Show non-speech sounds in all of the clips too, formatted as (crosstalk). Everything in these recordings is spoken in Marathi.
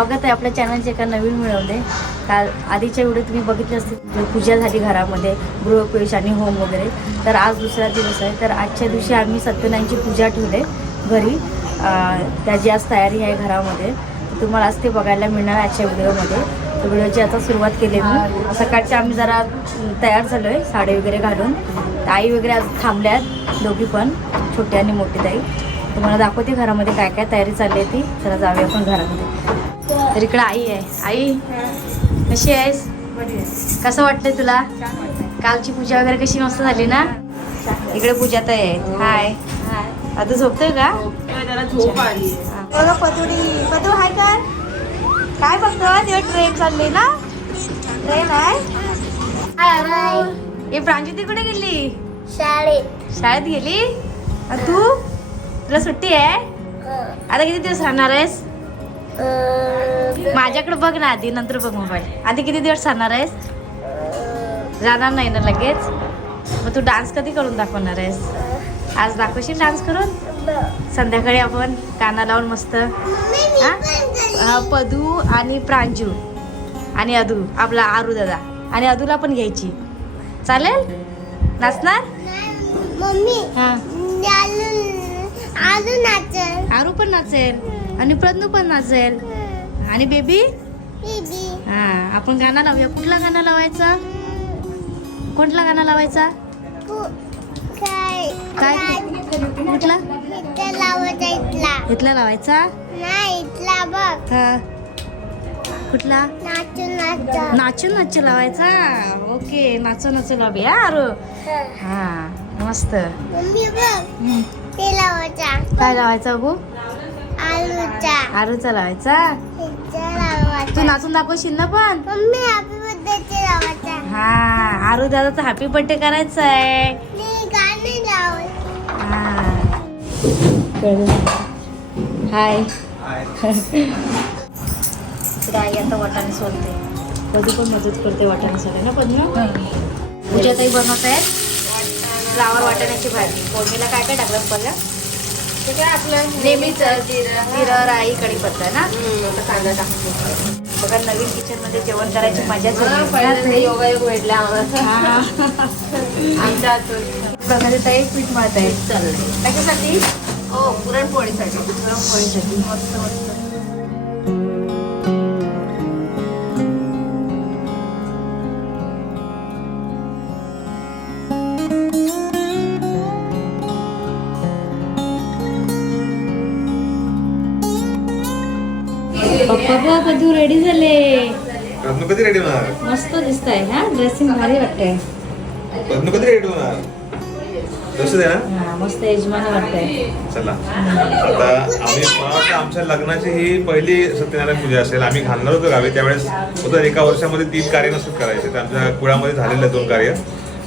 स्वागत आहे आपल्या चॅनलचे एका नवीन मिळवले काल आधीच्या व्हिडिओ तुम्ही बघितले असतील पूजा झाली घरामध्ये गृहप्रवेश आणि होम वगैरे. तर आज दुसरा दिवस आहे. तर आजच्या दिवशी आम्ही सत्यनारायणची पूजा ठेवले घरी. त्याची आज तयारी आहे घरामध्ये. तुम्हाला आज ते बघायला मिळणार आजच्या व्हिडिओमध्ये. तर व्हिडिओची आता सुरुवात केली मी. सकाळच्या आम्ही जरा तयार झालो आहे साडी वगैरे घालून. आई वगैरे आज थांबल्या आहेत दोघी पण छोटी आणि मोठी ताई. तुम्हाला दाखवते घरामध्ये काय काय तयारी चालली आहे ती. जरा जाऊया आपण घरामध्ये. तर इकडं आई आहे. आई कशी आहेस? कसं वाटतंय तुला? कालची पूजा वगैरे कशी मस्त झाली ना? इकडे पूजा ताई आहे हाय. आता झोपतोय का? बघा पतुडी पतू हाय कर काय बघतो ट्रेन चालली ना ट्रेन आहे हे प्रांजती कुठे गेली? शाळेत शाळेत गेली? अ, तू? तुला सुट्टी आहे? आता किती दिवस राहणार आहेस? माझ्याकडे बघ ना आधी नंतर बघ मोबाईल. आधी किती दिवस राहणार आहेस? जाणार नाही ना लगेच? मग तू डान्स कधी करून दाखवणार आहेस? आज दाखवशील डान्स करून? संध्याकाळी आपण काना लावून मस्त. हा? पदू आणि प्रांजू आणि अदू आपला आरू दादा. आणि अदूला पण घ्यायची. चालेल? नाचणार? मम्मी. हा. नाचल. आरू पण नाचेल. आणि प्रज्ञू पण नाचेल. आणि बेबी बेबी हा आपण गाणं लावूया. कुठला गाणं लावायचा? कुठला गाणं लावायचा? काय? काय? कुठला? इथला. लावायचा? नाही इथला बघ. हा. कुठला? नाचून नाचून नाचू लावायचा. ओके नाचू नाचू लावूया. आरू. हा. मस्त. लावायचा काय लावायचा बघू आलूचा. आरूचा लावायचा? तू नाचून दाखवशील ना पण? मम्मी हॅपी बर्थडेचे लावायचा. हा आरू दादाचा हॅपी बर्थडे करायचा आहे मी गाणे लाव हाय आई आता वाटाणे सोलते. कधी पण मदत करते वाटाणे सोलाय ना पद्म? पूजा ताई बनवत आहेत फ्लावर वाटाण्याची भाजी. फोडणीला काय काय टाकलं पहिलं ते काय आपलं नेहमीच जिरं जिरं राई कढीपत्ता ना? कांदा टाकतो. बघा नवीन किचनमध्ये जेवण करायची मजाच हा, वेगळी. पहिल्यांदा योगायोग भेटला आम्हाला. हा. आमच्या हातून बघा ते ताई पीठ मळत आहे चाललंय कशासाठी? हो पुरणपोळीसाठी. पुरणपोळीसाठी. मस्त मस्त. तू रेडी झाले. पद्मू कधी रेडी होणार? मस्त दिसत आहे हा? ड्रेसिंग भारी वाटतंय. पद्मू कधी रेडी होणार? हा? मस्त यजमान वाटतंय. चला. आता आम्ही आमच्या लग्नाची ही पहिली सत्यनारायण पूजा असेल. आम्ही घालणार होतो गावी. त्यावेळेस होतं एका वर्षामध्ये तीन कार्य नसतात करायचे. तर आमच्या कुळामध्ये झालेले दोन कार्य.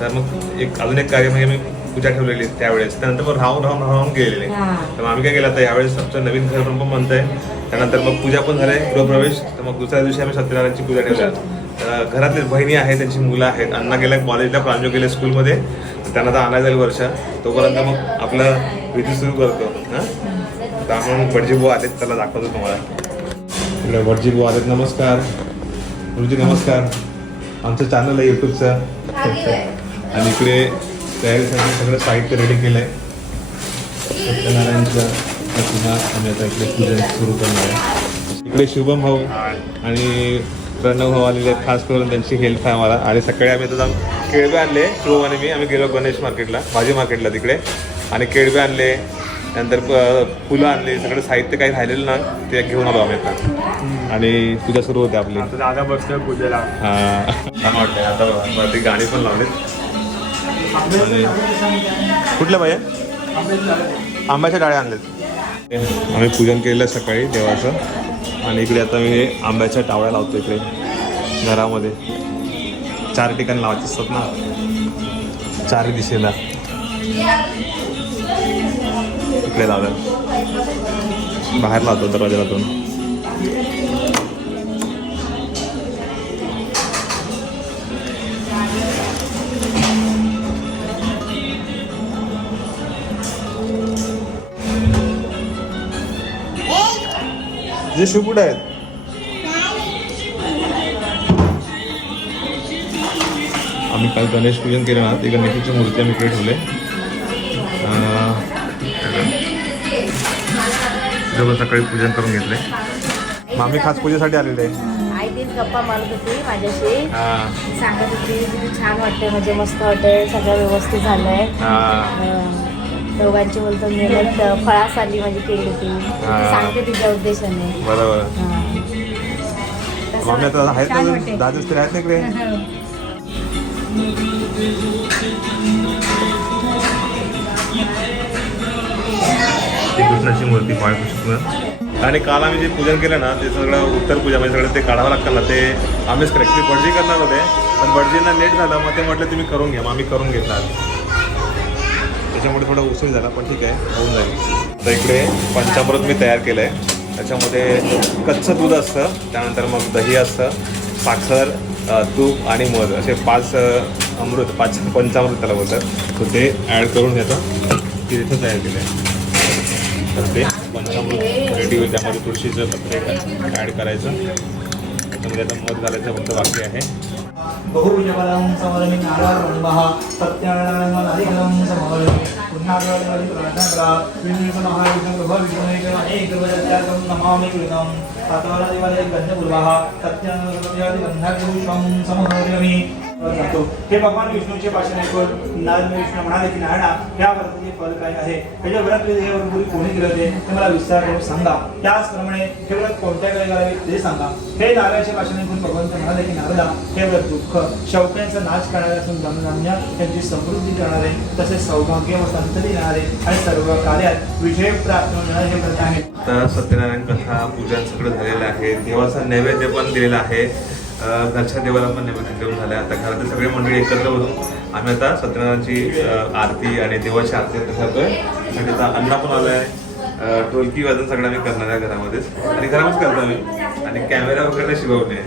तर मग एक अजून एक कार्य म्हणजे मी पूजा ठेवलेली त्यावेळेस. त्यानंतर मग राहून राहून राहून गेलेले. तर आम्ही काय केलं आता यावेळेस आमचं नवीन घर पण म्हणतंय त्यानंतर मग पूजा पण झाली गृहप्रवेश. तर मग दुसऱ्या दिवशी आम्ही सत्यनारायणची पूजा ठेवल्या तर घरातले बहिणी आहेत त्यांची मुलं आहेत. अण्णा गेल्या कॉलेजला प्रांजो गेले स्कूलमध्ये. त्यांना आता आणायला जाईल वर्ष. तोपर्यंत मग आपलं विधी सुरू करतो. हां? त्यामुळे मग भटजी बुवा आलेत त्याला दाखवतो तुम्हाला. भटजी बुवा आलेत नमस्कार. गुरुजी नमस्कार. आमचं चॅनल आहे यूट्यूबचं आणि इकडे तयारीसाठी सगळं साहित्य रेडी केलं आहे सत्यनारायणचं. प्रतिमा आम्ही आता इकडे पूजन सुरू करणार आहे. इकडे शुभम भाऊ आणि प्रणव भाऊ आलेले आहेत खास करून त्यांची हेल्प आहे आम्हाला. आणि सकाळी आम्ही आता जाऊन केळबे आणले. शुभम आणि मी आम्ही गेलो गणेश मार्केटला भाजी मार्केटला तिकडे. आणि केळबे आणले. नंतर फुलं आणली. सगळं साहित्य काही राहिलेलं ना ते घेऊन आलो आम्ही आता. आणि पूजा सुरू होते आपली. दादा बसतोय पूजेला. हा. वाटतंय. आता वरती गाणी पण लावलेत. आणि कुठल्या बाई? आंब्याच्या डाळ्या आणलेत. आम्ही पूजन केलेलं सकाळी देवाचं. आणि इकडे आता मी आंब्याच्या टावळ्या लावतो इकडे घरामध्ये. चार ठिकाणी लावायचे असतात ना. चारही दिशेला. इकडे लावलं बाहेर लावतो दरवाजा जे शू कुठे आहेत? आम्ही काल गणेश पूजन केलं ना ते गणेशाची मूर्ती आम्ही इकडे ठेवले. अं, जवळ सकाळी पूजन करून घेतले. मग आम्ही खास पूजेसाठी आलेले आहे. आई तीच गप्पा मारत होती माझ्याशी. हां. सांगत होती छान वाटते म्हणजे मस्त वाटतंय सगळं व्यवस्थित झालंय. हां. दोघांची बोलतो मेहनत अं, फळास आली म्हणजे केली होती. हा. सांगते तिच्या उद्देशाने. बरोबर. हा. तसं मम्मी आता आहेत ना इकडे? श्रीकृष्णाची मूर्ती बाळकृष्ण आणि काल आम्ही जे पूजन केलं ना ते सगळं उत्तर पूजा म्हणजे सगळं ते काढावं लागतं ना ते आम्हीच ॲक्च्युली बडजी करणार होते. पण बडजींना लेट झालं मग ते म्हटलं तुम्ही करून घ्या. मग आम्ही करून घेतला त्याच्यामुळे थोडा उशीर झाला पण ठीक आहे होऊन जाईल. तर इकडे पंचामृत मी तयार केलं आहे त्याच्यामध्ये कच्चं दूध असतं त्यानंतर मग दही असतं साखर तूप आणि मध असे पाच अमृत पाच पंचामृत त्याला बोलतात. तर ते ॲड करून घेतं. ते तिथं तयार केलं आहे तर ते पंचामृत रेडी होईल. त्यामध्ये तुळशीचं पत्र ॲड करायचं. त्याच्यामध्ये आता मध घालायचं फक्त बाकी आहे. बहुभुजबलं समरमि नारायणः सत्यानारायणाधिकलं समरमि पुन्नागरवरि प्रार्थना विष्णुमहाविष्णुप्रभविष्णुमेकमेकवरत्यागं नमामि कृतं। सातवारादिवाले गन्धपूर्वः सत्यानारायणाधिकं समरमि जातो. हे भगवान विष्णूचे भाषण ऐकून नारायण विष्णू म्हणाले की नारायणा या व्रताचे फल काय आहे त्याच्या व्रत विधेवर पूर्वी कोणी केलं होते ते मला विस्तार करून सांगा. त्याचप्रमाणे हे व्रत कोणत्या वेळी करावे ते सांगा. हे नारायणाचे भाषण ऐकून भगवंत म्हणाले की नारदा हे व्रत दुःख. शौक्यांचा नाश करणारे असून धनधान्य त्यांची समृद्धी करणारे तसेच सौभाग्य व संतती देणारे आणि सर्व कार्यात विजय प्राप्त होणारे हे व्रत आहे. आता सत्यनारायण कथा पूजा सगळं झालेलं आहे. देवाचा नैवेद्य पण दिलेला आहे. घरच्या देवाला पण नैवेद्य देऊन झाला आहे आता घरातील सगळे मंडळी एकत्र होऊन आम्ही आता सत्यनारायणची आरती आणि देवाची आरती आता करतोय. आणि आता अण्णा पण आला आहे ढोलकी वाजन सगळं आम्ही करणार आहे घरामध्येच. आणि घरामध्येच करतो आम्ही. आणि कॅमेरा वगैरे शिकवणे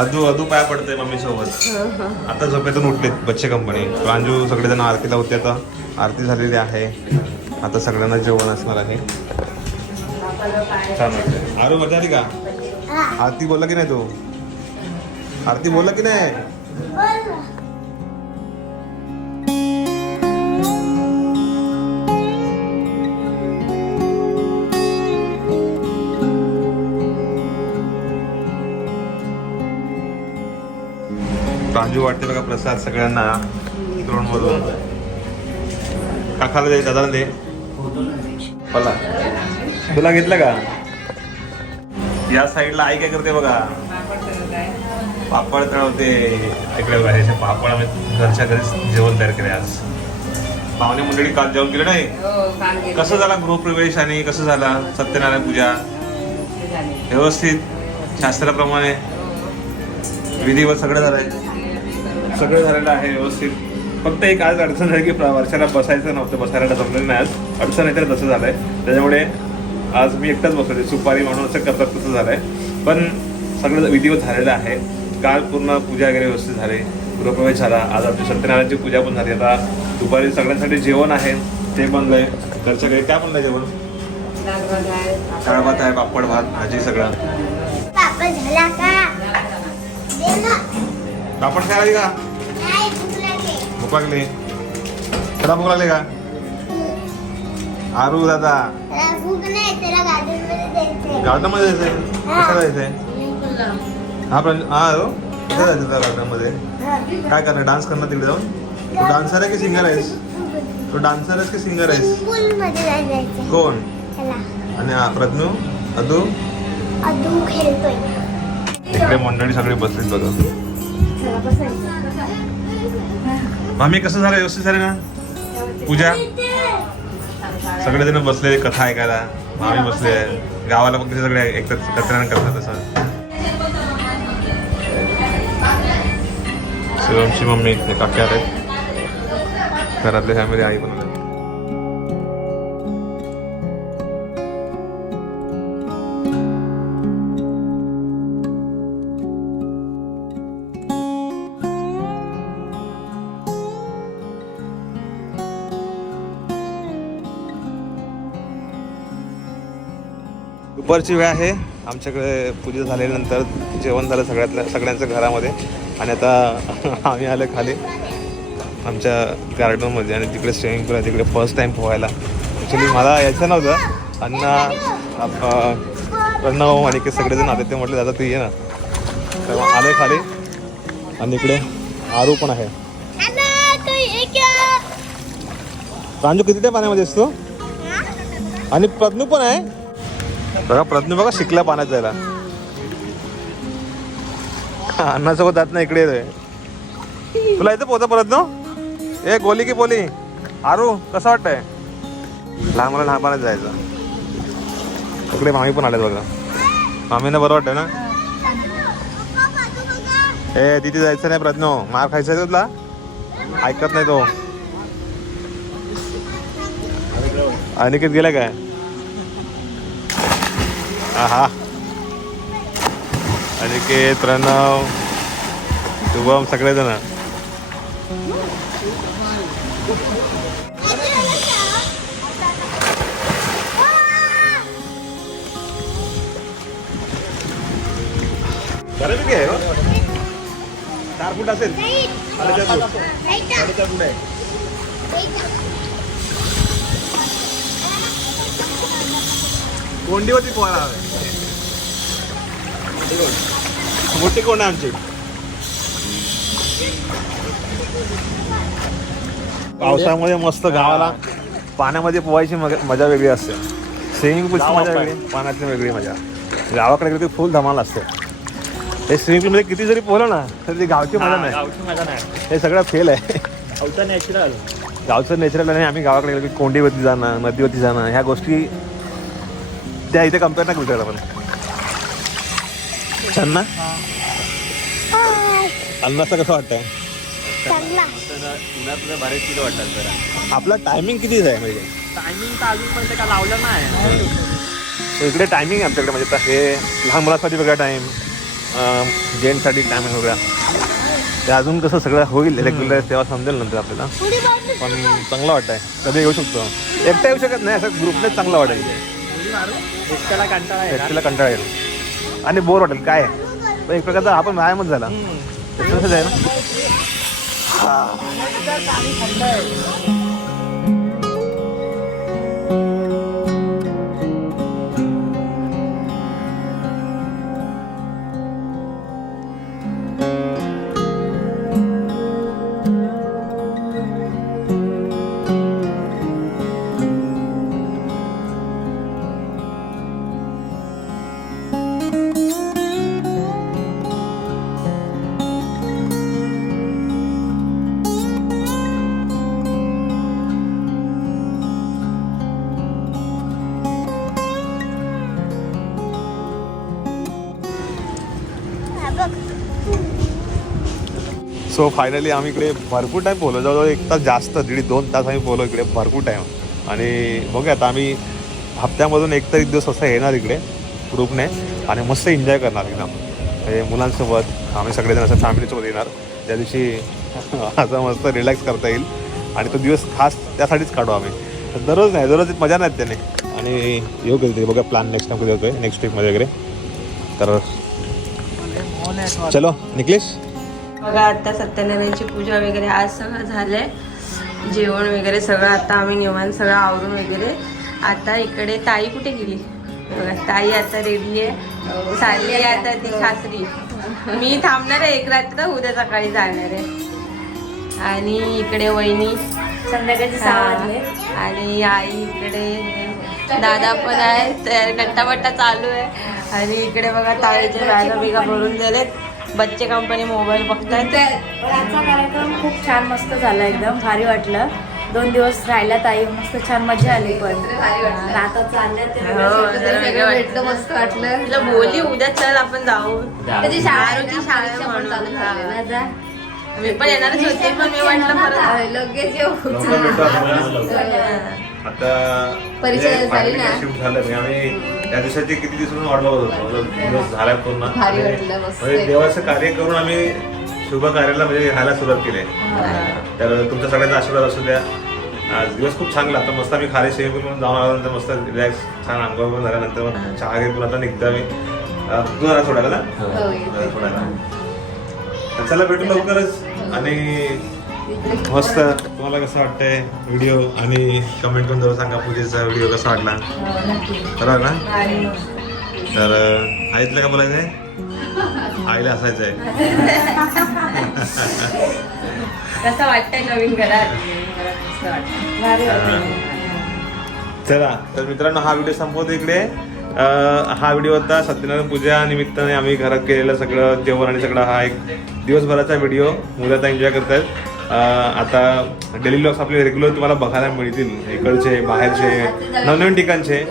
अजू अजू पाया पडते मम्मी सोबत आता झोपेतून उठलेत बच्चे कंपनी. प्रांजू सगळेजण आरतीला होते आता. आरती झालेली आहे. आता सगळ्यांना जेवण असणार आहे. छान वाटतंय. आरू मजा आली का? हा. आरती बोलला की नाही तू? आरती बोलला की नाही? प्रांजू वाटते बघा प्रसाद सगळ्यांना द्रोण मधून काकाला दे दादाला दे. मला तुला घेतलं का? या साईडला आई काय करते बघा? पापड तळवते. इकडे ह्याचे पापड आम्ही घरच्या घरीच जेवण तयार केले आज. पाहुणे मंडळी काल जेवण केलं नाही? हो. कसं झाला गृहप्रवेश आणि कसं झाला सत्यनारायण पूजा? झाले. व्यवस्थित? शास्त्राप्रमाणे? विधिवत सगळं झालंय? सगळं झालेलं आहे व्यवस्थित. फक्त एक आज अडचण झाली की प्र- वर्षाला बसायचं नव्हतं बसायला जमलेलं नाही आज. अडचण आहे तर तसं झालंय. त्याच्यामुळे आज मी एकटाच बसलोय सुपारी म्हणून असं करतात तसं झालंय. पण सगळं विधिवत झालेलं आहे. काल पूर्ण पूजा वगैरे व्यवस्थित झाली. गृहप्रवेश झाला. आज आमची सत्यनारायणची पूजा पण झाली. आता दुपारी सगळ्यांसाठी जेवण आहे. ते बनलंय घरच्या घरी काय बनलंय जेवण डाळ भात आहे, आहे पापड भात भाजी सगळं. झाला पापड काय आली का? भूक लागली त्याला भूक लागली का? आरू दादा. गार्डनमध्ये जायचंय कशाला जायचंय हा पण हा हो. कशाला जायचं त्या गार्डनमध्ये काय करणार? डान्स करणार तिकडे जाऊन? तू डान्सर आहे की सिंगर आहेस? तू डान्सर आहेस की सिंगर आहेस? कोण? आणि हा प्रज्ञू अदू? इकडे मंडळी सगळी बसलीत बघा. मामी कसं झालं? व्यवस्थित झालं ना? पूजा? सगळेजण बसले कथा ऐकायला. मामी बसले. गावाला फक्त सगळे एकच कचरा करतात असं शिवमची मम्मी काक्या आहेत घरातले फॅमिली आई पण दुपारची वेळ आहे. आमच्याकडे पूजा झाल्यानंतर जेवण झालं सगळ्यातल्या सगळ्यांचं घरामध्ये. आणि आता (laughs) आम्ही आलो खाली. आमच्या गार्डनमध्ये आणि तिकडे स्विमिंग पूल आहे तिकडे फर्स्ट टाईम पोहायला. ॲक्च्युली मला यायचं नव्हतं. अण्णा आप- प्रणव आणि ते सगळेजण आले. ते म्हटले दादा तू ये ना. तर आलोय खाली. आणि इकडे आरू पण आहे. प्रांजू किती त्या पाण्यामध्ये असतो आणि प्रज्ञू पण आहे? बघा प्रज्ञ बघा शिकला पाण्यात जायला. अन्नासोबत जात नाही इकडे येतोय तुला येतं पोहता प्रज्ञ ए गोली की बोली आरू कसं वाटतंय? लहान मला लहान पाण्यात जायचं. इकडे मामी पण आल्यात बघा. मामींना बरं वाटतंय ना? ए तिथे जायचं नाही प्रज्ञ मार खायचा आहे तुला? ऐकत नाही तो. अनिकेत गेला काय? आहा. अनिकेत प्रणव शुभम सगळेजण. बऱ्यापैकी आहे हो. चार फूट असेल. साडेचार फूट. साडेचार फूट आहे. कोंडीवरती पोहायला हवे. मोठी कोण? आहे आमची? पावसामध्ये मस्त गावाला पाण्यामध्ये पोहायची मजा वेगळी असते. स्विमिंग पूलची मजा वेगळी पाण्यातली वेगळी मजा. गावाकडे गेली फुल धमाल असते. हे स्विमिंग पूलमध्ये किती जरी पोहलं ना तर ती गावची मजा नाही. नाही. हे सगळं फेल आहे. गावचा नॅचरल गावचं नॅचरल आणि आम्ही गावाकडे गेलो की कोंडीवरती जाणं नदीवरती जाणं ह्या गोष्टी त्या इथे कंपेअर नाही करू शकत आपण. छान ना अन्नाचं कसं वाटतंय? चांगला पुण्यातलं बरेच किलो वाटतात जरा आपला टायमिंग किती आहे म्हणजे टायमिंग तर अजूनपर्यंत का लावलं नाही. इकडे टायमिंग आहे आमच्याकडे म्हणजे हे लहान मुलांसाठी वेगळा टाईम जेंट्ससाठी टायमिंग वेगळा. ते अजून कसं सगळं होईल रेग्युलर तेव्हा समजेल नंतर आपल्याला. पण चांगलं वाटतंय. कधी येऊ शकतो. एकटा येऊ शकत नाही असं ग्रुपनेच चांगलं वाटेल. एकट्याला कंटाळा येईल. आणि बोर वाटेल काय? आहे? पण एक प्रकारचा आपण व्यायामच झाला. तसंच आहे ना? सो फायनली आम्ही इकडे भरपूर टाईम बोललो. जवळजवळ एक तास जास्त दीड दोन तास आम्ही बोललो इकडे भरपूर टाईम आणि बघूया आता आम्ही हप्त्यामधून एक तर एक दिवस असा येणार इकडे ग्रुपने आणि मस्त एन्जॉय करणार एकदम. म्हणजे मुलांसोबत आम्ही सगळेजण असं फॅमिलीसोबत येणार. त्या दिवशी (laughs) असं मस्त रिलॅक्स करता येईल. आणि तो दिवस खास त्यासाठीच काढू आम्ही. दररोज नाही दररोज मजा नाही त्याने. आणि येऊ कधी बघा प्लॅन नेक्स्ट टाइम कधी होतोय नेक्स्ट वीकमध्ये वगैरे. तर चलो निकलेश बघा आता सत्यनारायणची पूजा वगैरे आज सगळं झालंय. जेवण वगैरे सगळं आता आम्ही निवांत सगळं आवरून वगैरे. आता इकडे ताई कुठे गेली? बघा ताई आता रेडी आहे. चालली आहे आता ती खासरी मी थांबणार आहे एक रात्र उद्या सकाळी जाणार आहे. आणि इकडे वहिनी. संध्याकाळचे आणि आई इकडे दादा पण आहे तर गट्टाबट्टा चालू आहे. आणि इकडे बघा ताईचे बॅगा बिगा भरून झालेत बच्चे कंपनी मोबाईल बघतायत. पण आजचा कार्यक्रम खूप छान मस्त झाला एकदम भारी वाटलं. दोन दिवस राहिला ताई मस्त छान मजा आली पण. आता चालल्या ते हो, वाटलं. मस्त वाटलं. तिला बोलली उद्या चल आपण जाऊ. त्याची शाळा. मी पण येणारच होते पण मी म्हटलं परत लगेच लवकर भेटू. आता परिचय झाली ना. शिफ्ट झालं म्हणजे आम्ही त्या दिवसाची किती दिवसांनी वाट बघत होतो? मतलब दिवस झाला पूर्ण. भारी म्हणजे- वाटलं, मस्त. म्हणजे देवाचं कार्य करून आम्ही शुभ कार्याला म्हणजे राहायला सुरुवात केली. तर तुमच्या सगळ्यांचा आशीर्वाद असू द्या. आज दिवस खूप चांगला. आता मस्त आम्ही खाली स्विमिंग पूल जाऊन आल्यानंतर मस्त रिलॅक्स छान अंघोळ पण झाल्यानंतर मग चहा घेऊन आता निघतो आम्ही. अं, तू जरा सोडायला ना हो, येते. जरा सोडायला तर चला भेटू लवकरच. आणि मस्त. तुम्हाला कसं वाटतंय व्हिडिओ आणि कमेंट करून जरा सांगा पूजेचा व्हिडिओ कसा वाटला. बरोबर ना? तर आईतलं का बोलायचंय? आईला असायचंय कसं वाटतंय नवीन घरात. चला तर मित्रांनो हा व्हिडिओ संपवतो इकडे. हा व्हिडिओ होता सत्यनारायण पूजा निमित्ताने आम्ही घरात केलेलं सगळं जेवण आणि सगळं हा एक दिवसभराचा व्हिडिओ मुलं आता एन्जॉय करतात. अं, आता डेली ब्लॉग्स आपले रेग्युलर तुम्हाला बघायला मिळतील. इकडचे बाहेरचे नवनवीन ठिकाणचे.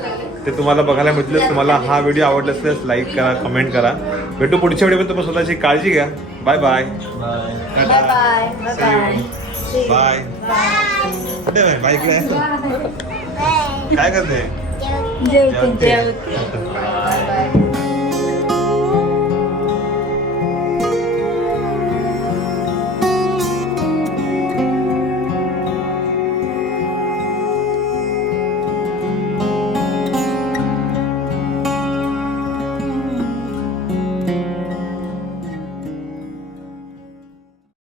ते तुम्हाला बघायला मिळतीलच. तुम्हाला हा व्हिडिओ आवडला असल्यास लाईक करा कमेंट करा. भेटू पुढच्या व्हिडिओ पण तुम्ही स्वतःची काळजी घ्या. Bye bye bye bye bye. काय करते? जेवते. जेवते.